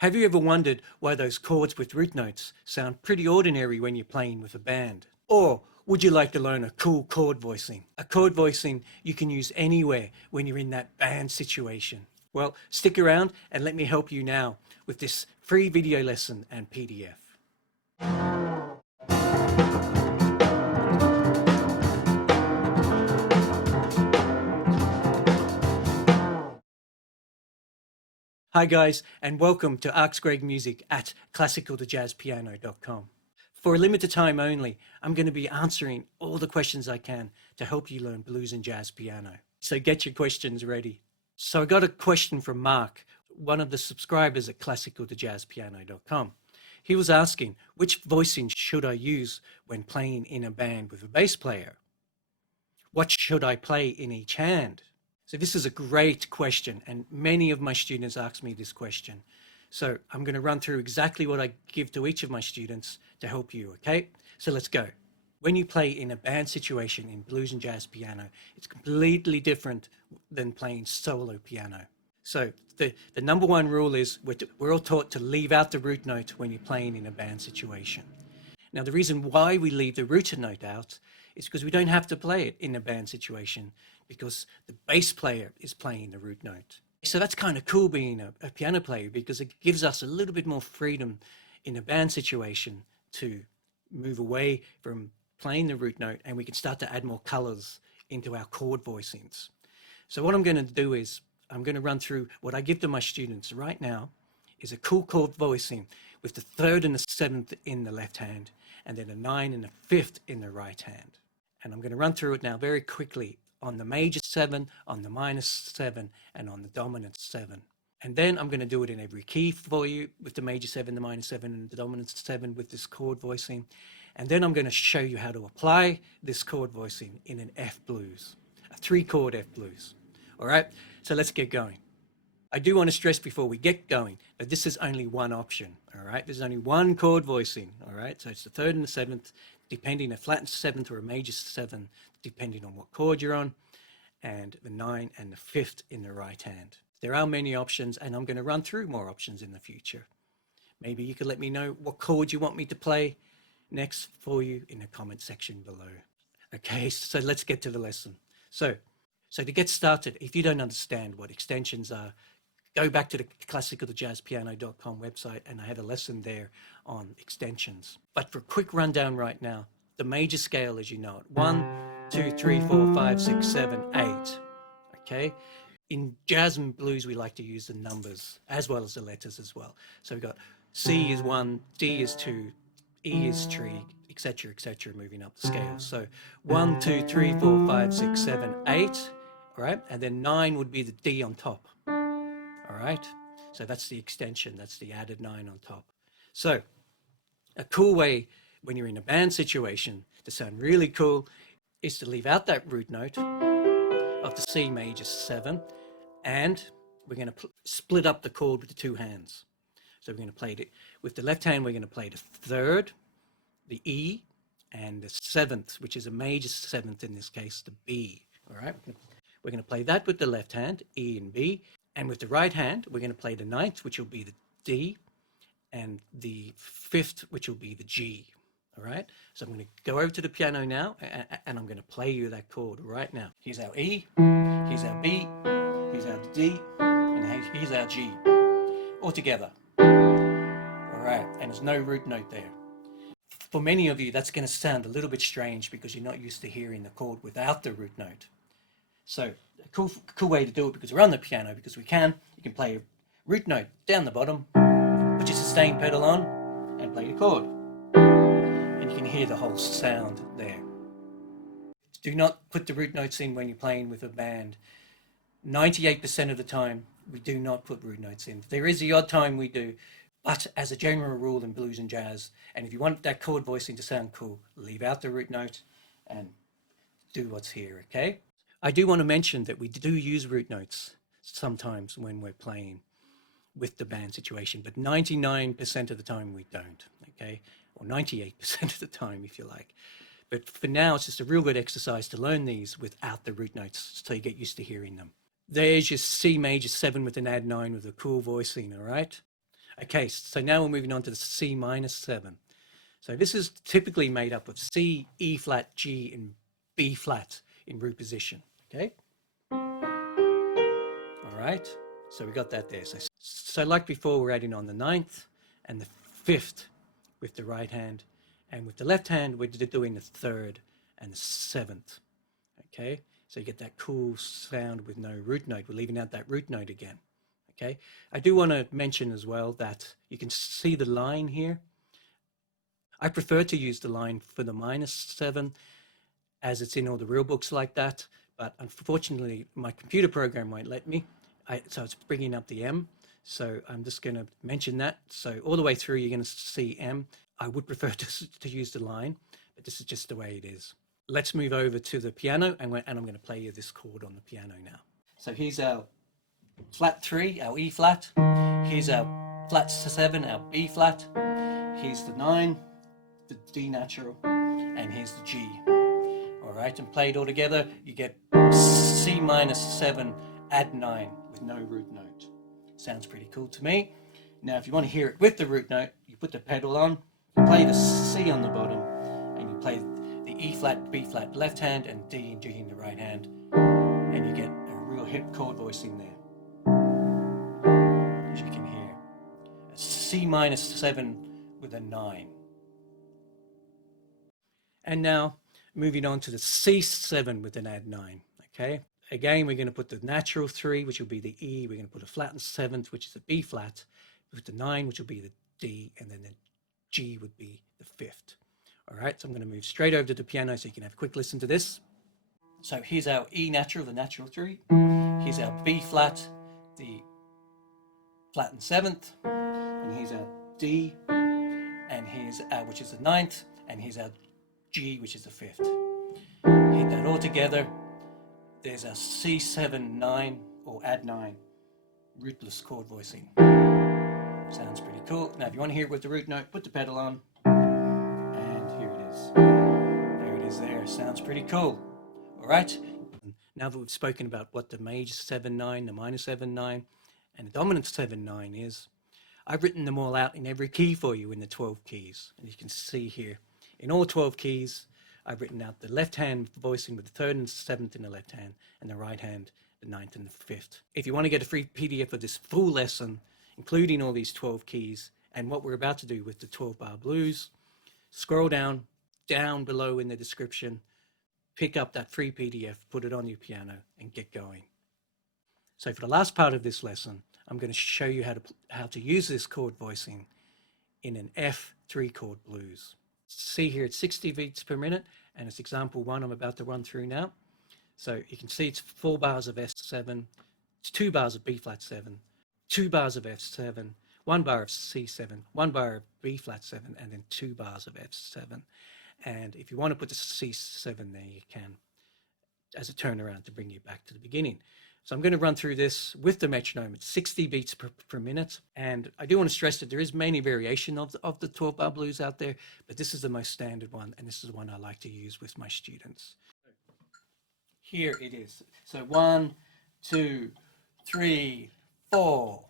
Have you ever wondered why those chords with root notes sound pretty ordinary when you're playing with a band? Or would you like to learn a cool chord voicing? A chord voicing you can use anywhere when you're in that band situation. Well, stick around and let me help you now with this free video lesson and PDF. Hi guys, and welcome to Arcs Greg Music at classical-to-jazzpiano.com. For a limited time only, I'm going to be answering all the questions I can to help you learn blues and jazz piano. So get your questions ready. So I got a question from Mark, one of the subscribers at classical-to-jazzpiano.com. He was asking, which voicing should I use when playing in a band with a bass player? What should I play in each hand? So this is a great question, and many of my students ask me this question. So I'm going to run through exactly what I give to each of my students to help you, okay? So let's go. When you play in a band situation in blues and jazz piano, it's completely different than playing solo piano. So the number one rule is we're all taught to leave out the root note when you're playing in a band situation. Now, the reason why we leave the root note out is because we don't have to play it in a band situation because the bass player is playing the root note. So that's kind of cool being a piano player because it gives us a little bit more freedom in a band situation to move away from playing the root note, and we can start to add more colors into our chord voicings. So what I'm going to do is I'm going to run through what I give to my students right now is a cool chord voicing with the third and the seventh in the left hand, and then a 9 and a 5th in the right hand. And I'm going to run through it now very quickly on the major 7, on the minor 7, and on the dominant 7. And then I'm going to do it in every key for you with the major 7, the minor 7, and the dominant 7 with this chord voicing. And then I'm going to show you how to apply this chord voicing in an F blues, a 3-chord F blues. All right, so let's get going. I do want to stress before we get going that this is only one option, all right? There's only one chord voicing, all right? So it's the 3rd and the 7th, depending a flat 7th or a major 7, depending on what chord you're on, and the 9 and the 5th in the right hand. There are many options, and I'm going to run through more options in the future. Maybe you could let me know what chord you want me to play next for you in the comment section below. Okay, so let's get to the lesson. So to get started, if you don't understand what extensions are, go back to the classical-to-jazzpiano.com website, and I have a lesson there on extensions. But for a quick rundown right now, the major scale as you know it, 1, 2, 3, 4, 5, 6, 7, 8. Okay? In jazz and blues, we like to use the numbers as well as the letters as well. So we've got C is 1, D is 2, E is 3, etc., moving up the scale. So 1, 2, 3, 4, 5, 6, 7, 8. All right? And then 9 would be the D on top. All right, so that's the extension, that's the added 9 on top. So a cool way when you're in a band situation to sound really cool is to leave out that root note of the C major 7, and we're going to split up the chord with the 2 hands. So we're going to play it with the left hand, we're going to play the 3rd, the E, and the 7th, which is a major 7th in this case, the B. All right, we're going to play that with the left hand, E and B. And with the right hand, we're going to play the 9th, which will be the D, and the 5th, which will be the G. All right? So I'm going to go over to the piano now, and I'm going to play you that chord right now. Here's our E, here's our B, here's our D, and here's our G. All together. All right, and there's no root note there. For many of you, that's going to sound a little bit strange because you're not used to hearing the chord without the root note. So a cool way to do it, because we're on the piano, because you can play a root note down the bottom, put your sustain pedal on, and play the chord. And you can hear the whole sound there. Do not put the root notes in when you're playing with a band. 98% of the time, we do not put root notes in. There is the odd time we do, but as a general rule in blues and jazz, and if you want that chord voicing to sound cool, leave out the root note and do what's here, okay? I do want to mention that we do use root notes sometimes when we're playing with the band situation, but 99% of the time we don't, okay? Or 98% of the time, if you like. But for now, it's just a real good exercise to learn these without the root notes so you get used to hearing them. There's your C major 7 with an add 9 with a cool voicing, all right? Okay, so now we're moving on to the C minus 7. So this is typically made up of C, E flat, G, and B flat in root position. Okay. All right. So we got that there. So like before, we're adding on the 9th and the 5th with the right hand, and with the left hand, we're doing the 3rd and the 7th. Okay. So you get that cool sound with no root note. We're leaving out that root note again. Okay. I do want to mention as well that you can see the line here. I prefer to use the line for the minus 7 as it's in all the real books like that, but unfortunately my computer program won't let me. So it's bringing up the M. So I'm just going to mention that. So all the way through you're going to see M. I would prefer to use the line, but this is just the way it is. Let's move over to the piano, and I'm going to play you this chord on the piano now. So here's our flat 3, our E flat. Here's our flat 7, our B flat. Here's the 9, the D natural, and here's the G. All right, and played all together, you get C minus 7, add 9 with no root note. Sounds pretty cool to me. Now, if you want to hear it with the root note, you put the pedal on, you play the C on the bottom, and you play the E flat, B flat left hand, and D and G in the right hand, and you get a real hip chord voicing there. As you can hear, a C minus 7 with a 9. And now, moving on to the C7 with an add 9, okay? Again, we're going to put the natural 3, which will be the E. We're going to put a flattened 7th, which is the B flat, with the 9, which will be the D, and then the G would be the 5th. All right, so I'm going to move straight over to the piano so you can have a quick listen to this. So here's our E natural, the natural 3. Here's our B flat, the flattened 7th, and here's our D, and here's our, which is the 9th, and here's our G, which is the 5th. Hit that all together. There's a C7, 9, or add 9, rootless chord voicing. Sounds pretty cool. Now, if you want to hear it with the root note, put the pedal on, and here it is. There it is there. Sounds pretty cool. All right. Now that we've spoken about what the major 7/9, the minor 7/9, and the dominant 7/9 is, I've written them all out in every key for you in the 12 keys. And you can see here, in all 12 keys, I've written out the left hand voicing with the 3rd and 7th in the left hand, and the right hand, the 9th and the 5th. If you want to get a free PDF of this full lesson, including all these 12 keys, and what we're about to do with the 12-bar blues, scroll down below in the description, pick up that free PDF, put it on your piano, and get going. So for the last part of this lesson, I'm going to show you how to use this chord voicing in an F3 chord blues. See here, it's 60 beats per minute, and it's example 1 I'm about to run through now. So you can see it's 4 bars of F7, 2 bars of B flat 7, 2 bars of F7, 1 bar of C7, 1 bar of B flat 7, and then 2 bars of F7. And if you want to put the C7 there, you can, as a turnaround to bring you back to the beginning. So I'm going to run through this with the metronome at 60 beats per minute. And I do want to stress that there is many variation of the 12-bar blues out there, but this is the most standard one, and this is the one I like to use with my students. Here it is. So 1, 2, 3, 4.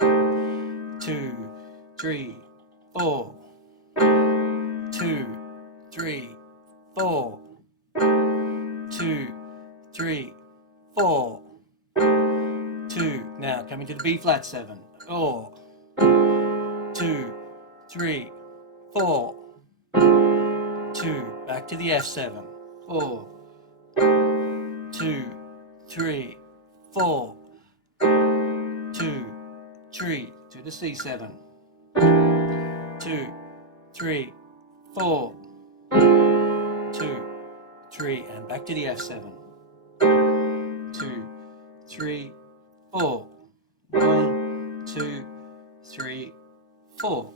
2, 3, 4. 2, 3, 4. 2, 3, 4. 2. Now coming to the B flat 7. 4. 2, 3, 4. 2. Back to the F7. 4. 2, 3, 4. 2, 3 to the C7. 2, 3, 4. 2, 3 and back to the F7. 2, 3, 4. 1, 2, 3, 4.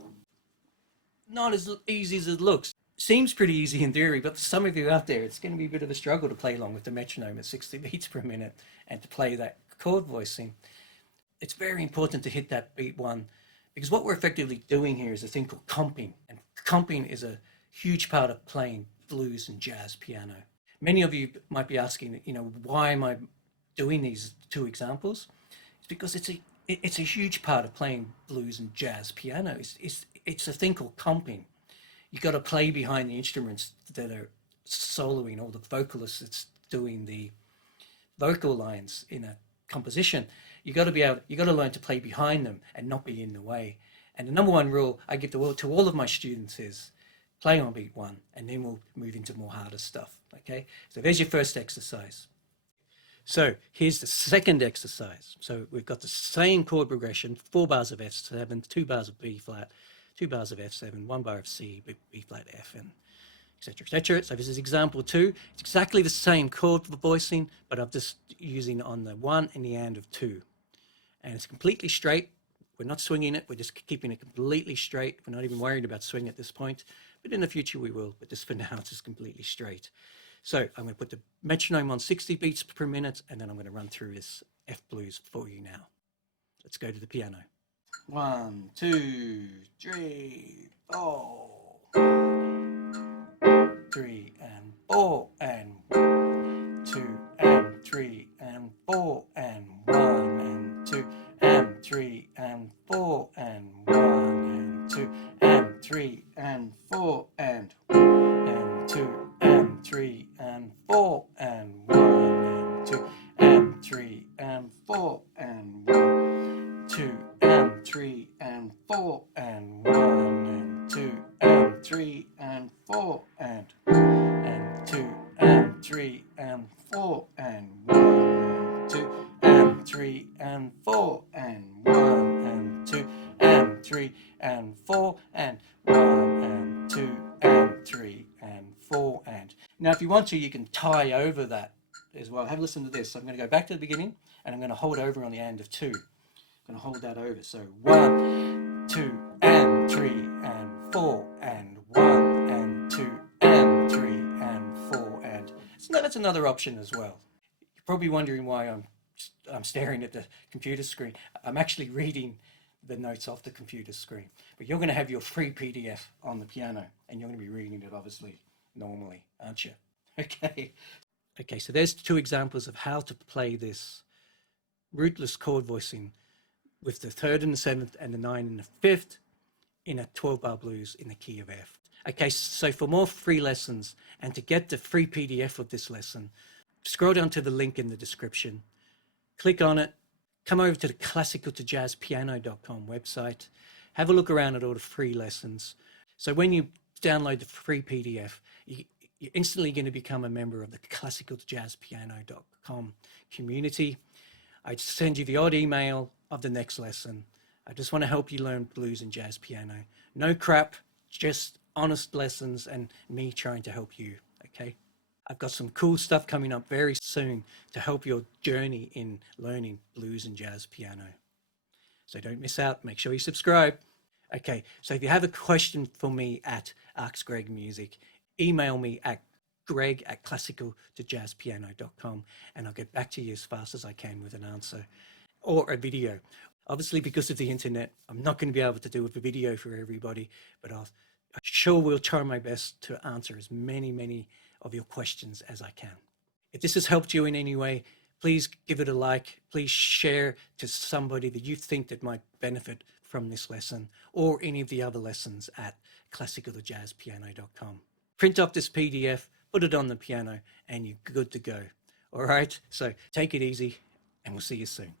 Not as easy as it looks. Seems pretty easy in theory, but for some of you out there, it's going to be a bit of a struggle to play along with the metronome at 60 beats per minute and to play that chord voicing. It's very important to hit that beat 1, because what we're effectively doing here is a thing called comping, and comping is a huge part of playing blues and jazz piano. Many of you might be asking, why am I doing these 2 examples? It's because it's it's a huge part of playing blues and jazz piano. It's a thing called comping. You got to play behind the instruments that are soloing, or the vocalist that's doing the vocal lines in a composition. You got to learn to play behind them and not be in the way. And the number one rule I give to all of my students is play on beat one, and then we'll move into more harder stuff. Okay, so there's your first exercise. So here's the second exercise. So we've got the same chord progression: 4 bars of F7, 2 bars of B flat, 2 bars of F7, 1 bar of C, B flat, F, and etc., etc. So this is example 2. It's exactly the same chord for voicing, but I'm just using on the 1 and the and of 2. And it's completely straight. We're not swinging it. We're just keeping it completely straight. We're not even worried about swing at this point, but in the future we will. But just for now, it's just completely straight. So I'm going to put the metronome on 60 beats per minute, and then I'm going to run through this F blues for you now. Let's go to the piano. 1, 2, 3, 4. 3 and 4 and 1, 2 and 3 and 4 and 1 and 2 and 3 and 4 and 1 and 2 and 3 and 4 and 2 and 3 and 4 and 1 and 2 and 3 and 4 and 1, 2 and 3 and 4 and 1 and 2 and 3 and 4 and 2 and 3 and 4 and 1 and 2 and 3 and 4 and 1 and 2 and 3 and 4 and 1 and 2 and 3 and 4 and. Now if you want to, you can tie over that as well. Have a listen to this. I'm going to go back to the beginning, and I'm going to hold over on the and of 2. I'm going to hold that over. So 1, 2 and 3 and 4 and 1 and 2 and 3 and 4 and. So that's another option as well. You're probably wondering why I'm staring at the computer screen. I'm actually reading the notes off the computer screen. But you're going to have your free PDF on the piano, and you're going to be reading it obviously normally, aren't you? Okay. Okay, so there's 2 examples of how to play this rootless chord voicing with the 3rd and the 7th and the 9 and the 5th in a 12-bar blues in the key of F. Okay, so for more free lessons and to get the free PDF of this lesson, scroll down to the link in the description, click on it, come over to the classicaltojazzpiano.com website, have a look around at all the free lessons. So when you download the free PDF, you're instantly going to become a member of the classicaltojazzpiano.com community. I send you the odd email of the next lesson. I just want to help you learn blues and jazz piano. No crap, just honest lessons and me trying to help you, okay? I've got some cool stuff coming up very soon to help your journey in learning blues and jazz piano. So don't miss out. Make sure you subscribe. Okay, so if you have a question for me at Ask Greg Music, email me at greg@classicaltojazzpiano.com, and I'll get back to you as fast as I can with an answer or a video. Obviously, because of the internet, I'm not going to be able to do a video for everybody, but I sure will try my best to answer as many of your questions as I can. If this has helped you in any way, please give it a like. Please share to somebody that you think that might benefit from this lesson or any of the other lessons at classicaltojazzpiano.com. Print up this PDF, put it on the piano, and you're good to go. All right, so take it easy, and we'll see you soon.